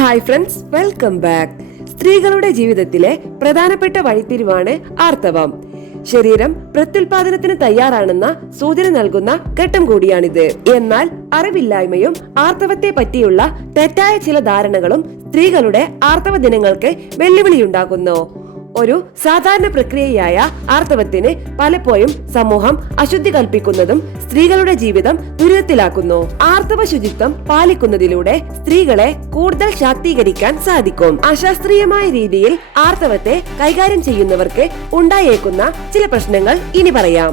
Hi friends, welcome back. സ്ത്രീകളുടെ ജീവിതത്തിലെ പ്രധാനപ്പെട്ട വഴിത്തിരിവാണ് ആർത്തവം. ശരീരം പ്രത്യുൽപാദനത്തിന് തയ്യാറാണെന്ന സൂചന നൽകുന്ന ഘട്ടം കൂടിയാണിത്. എന്നാൽ അറിവില്ലായ്മയും ആർത്തവത്തെ പറ്റിയുള്ള തെറ്റായ ചില ധാരണകളും സ്ത്രീകളുടെ ആർത്തവ ദിനങ്ങൾക്ക് വെല്ലുവിളിയുണ്ടാക്കുന്നു. ഒരു സാധാരണ പ്രക്രിയയായ ആർത്തവത്തിന് പലപ്പോഴും സമൂഹം അശുദ്ധി കൽപ്പിക്കുന്നതും സ്ത്രീകളുടെ ജീവിതം ദുരിതത്തിലാക്കുന്നു. ആർത്തവ ശുചിത്വം പാലിക്കുന്നതിലൂടെ സ്ത്രീകളെ കൂടുതൽ ശാക്തീകരിക്കാൻ സാധിക്കും. അശാസ്ത്രീയമായ രീതിയിൽ ആർത്തവത്തെ കൈകാര്യം ചെയ്യുന്നവർക്ക് ഉണ്ടായേക്കുന്ന ചില പ്രശ്നങ്ങൾ ഇനി പറയാം.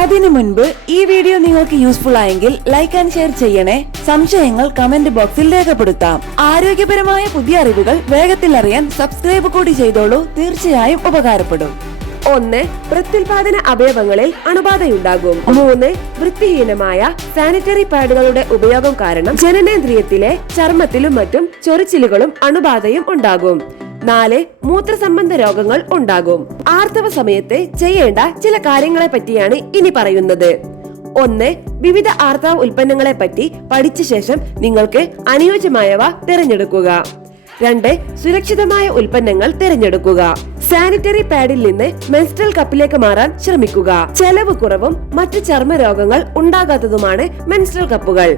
അതിനു മുൻപ് ഈ വീഡിയോ നിങ്ങൾക്ക് യൂസ്ഫുൾ ആയെങ്കിൽ ലൈക്ക് ആൻഡ് ഷെയർ ചെയ്യണേ. സംശയങ്ങൾ കമന്റ് ബോക്സിൽ രേഖപ്പെടുത്താം. ആരോഗ്യപരമായ പുതിയ അറിവുകൾ വേഗത്തിൽ അറിയാൻ സബ്സ്ക്രൈബ് കൂടി ചെയ്തോളൂ. തീർച്ചയായും ഉപകാരപ്പെടും. 1. പ്രത്യുൽപാദന അവയവങ്ങളിൽ അണുബാധയുണ്ടാകും. 3. വൃത്തിഹീനമായ സാനിറ്ററി പാഡുകളുടെ ഉപയോഗം കാരണം ജനനേന്ദ്രിയത്തിലെ ചർമ്മത്തിലും മറ്റും ചൊറിച്ചിലുകളും അണുബാധയും ഉണ്ടാകും. 4. മൂത്രസംബന്ധ രോഗങ്ങൾ ഉണ്ടാകും. ആർത്തവ സമയത്ത് ചെയ്യേണ്ട ചില കാര്യങ്ങളെ പറ്റിയാണ് ഇനി പറയുന്നത്. 1. വിവിധ ആർത്തവ ഉൽപ്പന്നങ്ങളെ പറ്റി പഠിച്ച ശേഷം നിങ്ങൾക്ക് അനുയോജ്യമായവ തിരഞ്ഞെടുക്കുക. 2. സുരക്ഷിതമായ ഉൽപ്പന്നങ്ങൾ തിരഞ്ഞെടുക്കുക. സാനിറ്ററി പാഡിൽ നിന്ന് മെൻസ്ട്രൽ കപ്പിലേക്ക് മാറാൻ ശ്രമിക്കുക. ചെലവ് കുറവും മറ്റു ചർമ്മ രോഗങ്ങൾ ഉണ്ടാകാത്തതുമാണ് മെൻസ്ട്രൽ കപ്പുകൾ.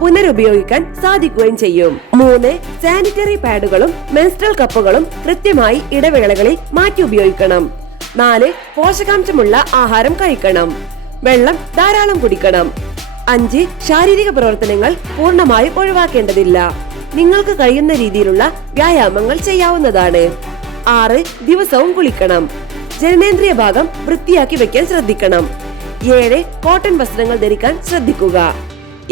പുനരുപയോഗിക്കാൻ സാധിക്കുകയും ചെയ്യും. 3. സാനിറ്ററി പാഡുകളും മെൻസ്ട്രൽ കപ്പുകളും കൃത്യമായി ഇടവേളകളിൽ മാറ്റി ഉപയോഗിക്കണം. 4. പോഷകാംശമുള്ള ആഹാരം കഴിക്കണം. വെള്ളം ധാരാളം കുടിക്കണം. 5. ശാരീരിക പ്രവർത്തനങ്ങൾ പൂർണ്ണമായും ഒഴിവാക്കേണ്ടതില്ല. നിങ്ങൾക്ക് കഴിയുന്ന രീതിയിലുള്ള വ്യായാമങ്ങൾ ചെയ്യാവുന്നതാണ്. 6. ദിവസവും കുളിക്കണം. ജനനേന്ദ്രിയ ഭാഗം വൃത്തിയാക്കി വെക്കാൻ ശ്രദ്ധിക്കണം. 7. കോട്ടൺ വസ്ത്രങ്ങൾ ധരിക്കാൻ ശ്രദ്ധിക്കുക.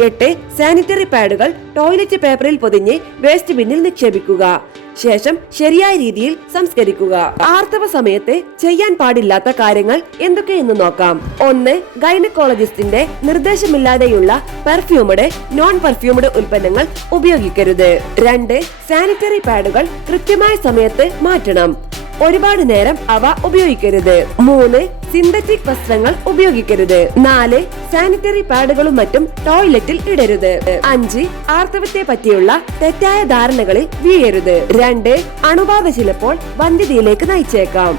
8. സാനിറ്ററി പാഡുകൾ ടോയ്ലറ്റ് പേപ്പറിൽ പൊതിഞ്ഞ് വേസ്റ്റ് ബിന്നിൽ നിക്ഷേപിക്കുക. ശേഷം ശരിയായ രീതിയിൽ സംസ്കരിക്കുക. ആർത്തവ സമയത്ത് ചെയ്യാൻ പാടില്ലാത്ത കാര്യങ്ങൾ എന്തൊക്കെയെന്ന് നോക്കാം. 1. ഗൈനക്കോളജിസ്റ്റിന്റെ നിർദ്ദേശമില്ലാതെയുള്ള പെർഫ്യൂംഡ്, നോൺ പെർഫ്യൂംഡ് ഉൽപ്പന്നങ്ങൾ ഉപയോഗിക്കരുത്. 2. സാനിറ്ററി പാഡുകൾ കൃത്യമായ സമയത്ത് മാറ്റണം. ഒരുപാട് നേരം അവ ഉപയോഗിക്കരുത്. 3. സിന്തറ്റിക് വസ്ത്രങ്ങൾ ഉപയോഗിക്കരുത്. 4. സാനിറ്ററി പാഡുകളും മറ്റും ടോയ്ലറ്റിൽ ഇടരുത്. 5. ആർത്തവത്തെ പറ്റിയുള്ള തെറ്റായ ധാരണകളിൽ വീഴരുത്. 2. അണുബാധ ചിലപ്പോൾ വന്ധ്യതയിലേക്ക് നയിച്ചേക്കാം.